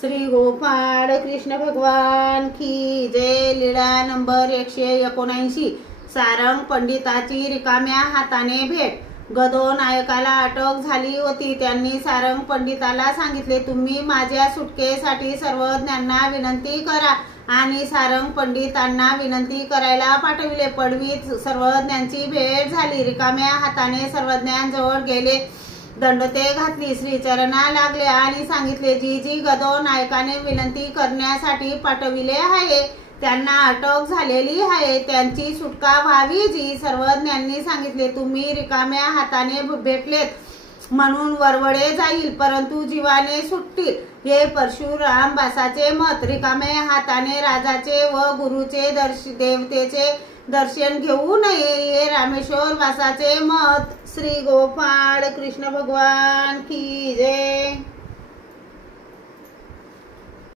श्री गोपाळ कृष्ण भगवान की जय। लीळा नंबर 179। सारंग पंडिताची रिकाम्या हाताने भेट। गदो नायकाला अटक झाली होती। त्यांनी सारंग पंडिताला सांगितले, तुम्ही माझ्या सुटकेसाठी सर्वज्ञांना विनंती करा आणि सारंग पंडितांना विनंती करायला पाठविले। पडवीत सर्वज्ञांची भेट झाली। रिकाम्या हाताने सर्वज्ञांजवळ गेले, दंडते घातली, श्रीचरणा लागले आणि सांगितले, जी गदो नायकाने विनंती करण्यासाठी पाठविले आहे त्यांना अटक झालेली आहे, त्यांची सुटका व्हावी। जी सर्वज्ञांनी सांगितले, तुम्ही रिकाम्या हाताने भेटलेत म्हणून वरवडे जाईल, परंतु जीवाने सुटतील, हे परशुराम बासाचे मत। रिकाम्या हाताने राजाचे व गुरुचे देवतेचे दर्शन घेऊ नये, हे रामेश्वर वासाचे मत। श्री गोपाळ कृष्ण भगवान की जय।